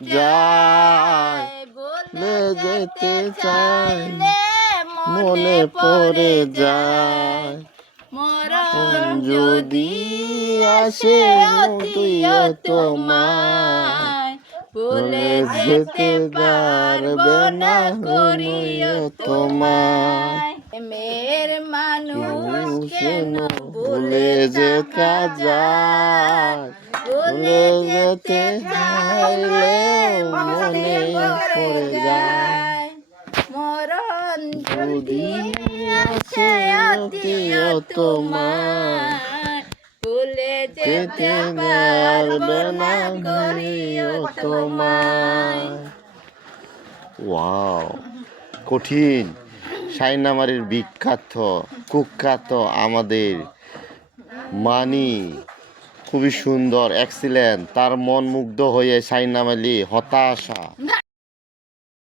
যায়, বলে যেতে চাইলে মনে পড়ে যায়। মরণ যদি আসে অতিও তোমায়, বলে যেতে পারবো না করিও তোমায়। মেয়ের মানুষ কেন বলে যেতে যায়, বলে যেতে চাইলে মনে পড়ে যায়। মরণ যদি আসে অতিও তোমায়, ভুলে যেতে পারবো না করিও তোমায়। ওয়াও, কঠিন। সাইনামারির বিখ্যাত কুখ্যাত আমাদের মানি খুবই সুন্দর, এক্সিলেন্ট। তার মন মুগ্ধ হয়ে সাইনামালি হতাশা